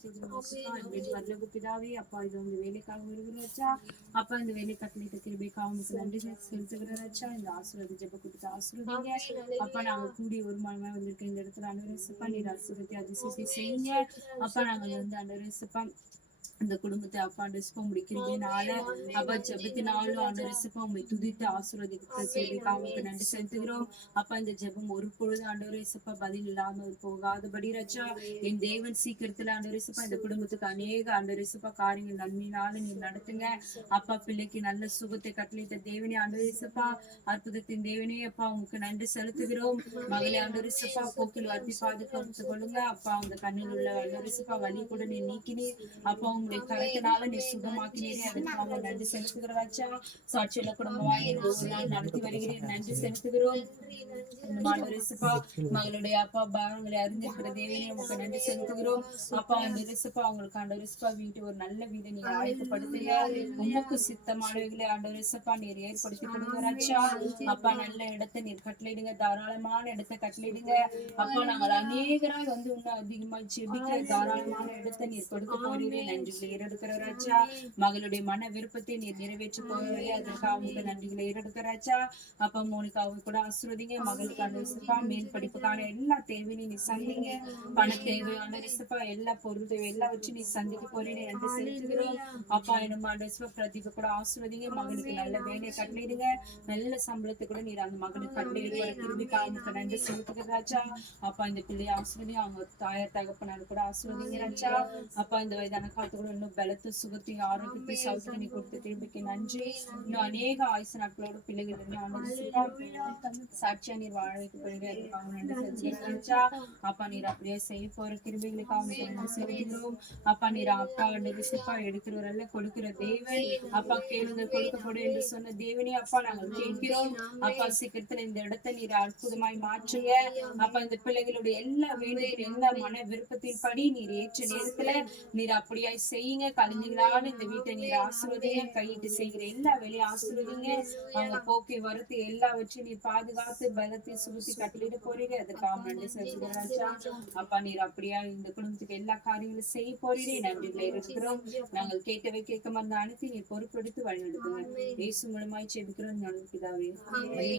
பரலோக பிதாவே, அப்பா இது உங்க வேலைக்காக வருகிறாச்சா. அப்பா இந்த வேலை கட்டளையிட்ட கிருபைக்காக உங்களுக்கு நன்றி செலுத்துகிறாச்சா. இந்த ஆசீர்வாத ஜெப கொடுத்து ஆசீர்வதிங்க. அப்பா நாங்க கூடி ஒரு மனமா வந்திருக்க இந்த இடத்துல அனுரசிப்பா நீர் அசுரத்தை அதிசயத்தை செய்யுங்க. அப்பா நாங்கள் வந்து அனுரசிப்பா இந்த குடும்பத்தை அப்பா ஆண்டவரே முடிக்கிறதுனால அப்பா ஜெபத்தினாலும் ஆண்டவரே உண்மை துதித்து ஆசீர்வதிக்க நன்றி செலுத்துகிறோம். அப்பா இந்த ஜெபம் ஒரு பொழுது ஆண்டவரே பதில் இல்லாமல் போகாதபடி ரச்சா என் தேவன் சீக்கிரத்துல ஆண்டவரே இந்த குடும்பத்துக்கு அநேக ஆண்டவரே காரியங்கள் நன்மையினால நீ நடத்துங்க. அப்பா பிள்ளைக்கு நல்ல சுகத்தை கட்டளையிட்ட தேவனே ஆண்டவரே அற்புதத்தின் தேவனே அப்பா உங்களுக்கு நன்றி செலுத்துகிறோம். மகளே ஆண்டவரே போக்கில் வருத்தி பாதுகாத்துக் கொள்ளுங்க. அப்பா அந்த கண்ணில் உள்ள ஆண்டவரே வலி கூட நீ நீக்கினீர். அப்பா உங்களுடைய கருத்தினால நீ சுகமாக்கினீரே அதற்காக நன்றி செலுத்துகிறதாச்சா. சாட்சியுள்ள குடும்பமாய் ஒவ்வொரு நாள் நடத்தி வருகிறேன் நன்றி செலுத்துகிறோம். மகளுடைய அப்பா பாவங்களை அறிந்திருக்கிற தேவனே உங்களுக்கு நன்றி செலுத்துகிறோம். அப்பா ஆண்டவரே அவங்களுக்கு ஆண்டவரே வீட்டு ஒரு நல்ல வீட்டை நீங்க ஆயத்தப்படுத்துங்க. உமக்கு சித்தமானவைகளை ஆண்டவரே நீர் ஏற்படுத்தி கொடுங்க. அப்பா நல்ல இடத்தை நீர் கட்டளையிடுங்க. தாராளமான இடத்தை கட்டளையிடுங்க. அப்பா நாங்கள் அநேகராய் வந்து இன்னும் அதிகமா ஜெபிக்கிற தாராளமான இடத்தை நீர் கொடுக்க போறீங்க. நன்றிகளை ஏறெடுக்கிறாச்சா. மகளுடைய மன விருப்பத்தை நீர் நிறைவேற்ற போறீங்க. அதற்காக உங்களுக்கு நன்றிகளை ஏறெடுக்கிறாச்சா. அப்பா மோனிகாவை கூட ஆசீர்வதிங்க. மகளுக்கு ஆண்டவரே மேல் படிப்புக்கான எல்லா தேவையும் நீ சந்திங்க. பண தேவையான எல்லா பொருள் தேவை எல்லாம் வச்சு நீ சந்திக்க போறீங்க நன்றி செலுத்துகிறோம். அப்பா என்னும் ஆண்டவரே பிரதீப கூட ஆசீர்வதிங்க. மகனுக்கு நல்ல வேலையை கட்டளையிடுங்க. நல்ல சம்பளத்தை கூட நீர் அந்த மகனுக்கு கட்டளையிடுற கிருபிக்காக நன்றி செலுத்துகிறாச்சா. அப்பா இந்த பிள்ளையை ஆசீர்வதி அவங்க தாயார் தகப்பனாரு கூட ஆசீர்வதிங்கிறாச்சா. அப்பா இந்த வயதான காலத்து கூட இன்னும் பலத்து சுகத்தையும் ஆரோக்கியத்தை சௌகரியத்தை நீ கொடுத்து திரும்பிக்கு நன்றி. இன்னும் அநேக ஆயுசு நாட்களோட பிள்ளைகள் சாட்சியா நீர் வாழ வைக்கப்படுகிறது. அப்பா நீர் அப்படியே செய்ய போற கிருபைகளுக்காக நன்றி செலுத்துகிறோம். அப்பா நீர் அப்பா சிப்பா எடுக்கிறவரல்ல கொடுக்கிற தேவன். அப்பா கேளுங்க கொடுக்கப்படும் என்று சொன்ன தேவனே அப்பா நாங்கள் கேட்கிறோம். அப்பா சீக்கிரத்துல இந்த இடத்தை நீர் அற்புதமாய் மாற்றுங்க. அப்பா இந்த பிள்ளைகளுடைய எல்லா வேலையும் எல்லா மன விருப்பத்தின் படி நீர் ஏற்ற நேரத்துல நீர் அப்படியாய் செய்யுங்க. கலைஞர்களான இந்த வீட்டை நீர் ஆசீர்வதிங்க. கையிட்டு செய்கிற எல்லா வேலையும் ஆசீர்வதிங்க. அவங்க போக்கை வரத்து எல்லாவற்றையும் நீர் பாதுகாத்து பலத்தை சுருத்தி கட்டளிட போறீங்க. அதுக்காக நன்றி செலுத்துகிறாச்சா. அப்பா நீர் அப்படியா இந்த குடும்பத்துக்கு எல்லா காரியங்களும் செய்ய போறீங்க. நன்றிகளை இருக்கிறோம். நாங்கள் கேட்டவை கேட்க மறந்த அனைத்து நீர் பொறுப்பெடுத்து வழிநடத்துங்க. இயேசு மூலமாய் ஜெபிக்கிறோம் நல்ல பிதாவே.